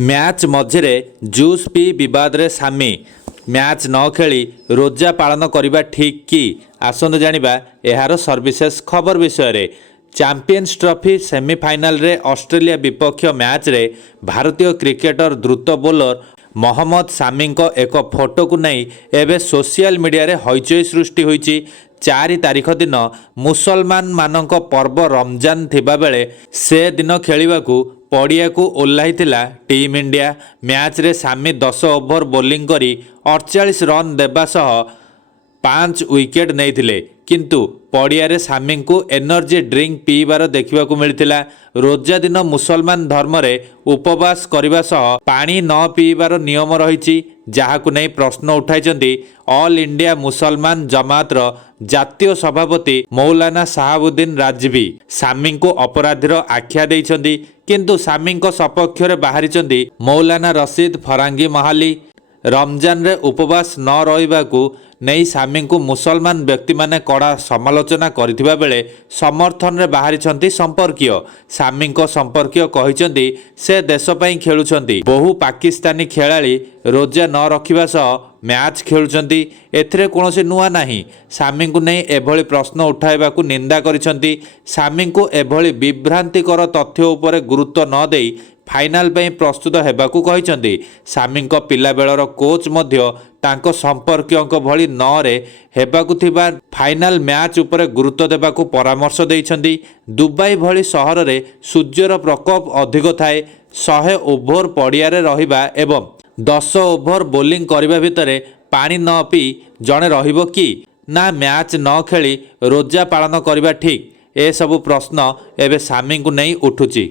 Match ମଝିରେ juice ପିଇ ବିବାଦରେ ସାମି। ମ୍ୟାଚ୍ ନ ଖେଳି ରୋଜା ପାଳନ କରିବା ଠିକ୍ କି? ଆସନ୍ତୁ ଜାଣିବା ଏହାର ସର୍ବିଶେଷ ଖବର ବିଷୟରେ। ଚାମ୍ପିୟନ୍ସ ଟ୍ରଫି ସେମିଫାଇନାଲରେ ଅଷ୍ଟ୍ରେଲିଆ ବିପକ୍ଷ ମ୍ୟାଚ୍ରେ ଭାରତୀୟ କ୍ରିକେଟର ଦ୍ରୁତ ବୋଲର ମହମ୍ମଦ ସାମିଙ୍କ ଏକ ଫଟୋକୁ ନେଇ ଏବେ ସୋସିଆଲ ମିଡ଼ିଆରେ ହଇଚଇ ସୃଷ୍ଟି ହୋଇଛି। 4 ତାରିଖ ଦିନ ମୁସଲମାନମାନଙ୍କ ପର୍ବ ରମଜାନ ଥିବାବେଳେ ସେ ଦିନ ଖେଳିବାକୁ ପଡ଼ିଆକୁ ଓହ୍ଲାଇଥିଲା ଟିମ୍ ଇଣ୍ଡିଆ। ମ୍ୟାଚ୍ରେ ସାମି 10 ଓଭର ବୋଲିଂ କରି 48 ରନ୍ ଦେବା ସହ 5 ୱିକେଟ୍ ନେଇଥିଲେ। କିନ୍ତୁ ପଡ଼ିଆରେ ସାମିଙ୍କୁ ଏନର୍ଜି ଡ୍ରିଙ୍କ ପିଇବାର ଦେଖିବାକୁ ମିଳିଥିଲା। ରୋଜା ଦିନ ମୁସଲମାନ ଧର୍ମରେ ଉପବାସ କରିବା ସହ ପାଣି ନ ପିଇବାର ନିୟମ ରହିଛି, ଯାହାକୁ ନେଇ ପ୍ରଶ୍ନ ଉଠାଇଛନ୍ତି ଅଲ୍ ଇଣ୍ଡିଆ ମୁସଲମାନ ଜମାତର ଜାତୀୟ ସଭାପତି ମୌଲାନା ସାହାବୁଦ୍ଦିନ ରାଜଭି। ସାମିଙ୍କୁ ଅପରାଧୀର ଆଖ୍ୟା ଦେଇଛନ୍ତି, କିନ୍ତୁ ସାମିଙ୍କ ସପକ୍ଷରେ ବାହାରିଛନ୍ତି ମୌଲାନା ରସିଦ ଫରାଙ୍ଗି ମହାଲି। ରମଜାନରେ ଉପବାସ ନ ରହିବାକୁ ନେଇ ସାମିଙ୍କୁ ମୁସଲମାନ ବ୍ୟକ୍ତିମାନେ କଡ଼ା ସମାଲୋଚନା କରିଥିବା ବେଳେ ସମର୍ଥନରେ ବାହାରିଛନ୍ତି ସମ୍ପର୍କୀୟ। ସାମିଙ୍କ ସମ୍ପର୍କୀୟ କହିଛନ୍ତି ସେ ଦେଶ ପାଇଁ ଖେଳୁଛନ୍ତି। ବହୁ ପାକିସ୍ତାନୀ ଖେଳାଳି ରୋଜା ନ ରଖିବା ସହ ମ୍ୟାଚ୍ ଖେଳୁଛନ୍ତି, ଏଥିରେ କୌଣସି ନୂଆ ନାହିଁ। ସାମିଙ୍କୁ ନେଇ ଏଭଳି ପ୍ରଶ୍ନ ଉଠାଇବାକୁ ନିନ୍ଦା କରିଛନ୍ତି। ସାମିଙ୍କୁ ଏଭଳି ବିଭ୍ରାନ୍ତିକର ତଥ୍ୟ ଉପରେ ଗୁରୁତ୍ୱ ନ ଦେଇ ଫାଇନାଲ ପାଇଁ ପ୍ରସ୍ତୁତ ହେବାକୁ କହିଛନ୍ତି। ସାମିଙ୍କ ପିଲାବେଳର କୋଚ୍ ମଧ୍ୟ ତାଙ୍କ ସମ୍ପର୍କୀୟଙ୍କ ଭଳି 9ରେ ହେବାକୁ ଥିବା ଫାଇନାଲ ମ୍ୟାଚ୍ ଉପରେ ଗୁରୁତ୍ୱ ଦେବାକୁ ପରାମର୍ଶ ଦେଇଛନ୍ତି। ଦୁବାଇ ଭଳି ସହରରେ ସୂର୍ଯ୍ୟର ପ୍ରକୋପ ଅଧିକ ଥାଏ। 100 ଓଭର ପଡ଼ିଆରେ ରହିବା ଏବଂ 10 ଓଭର ବୋଲିଂ କରିବା ଭିତରେ ପାଣି ନ ପିଇ ଜଣେ ରହିବ କି? ନା ମ୍ୟାଚ୍ ନ ଖେଳି ରୋଜା ପାଳନ କରିବା ଠିକ୍? ଏସବୁ ପ୍ରଶ୍ନ ଏବେ ସାମିଙ୍କୁ ନେଇ ଉଠୁଛି।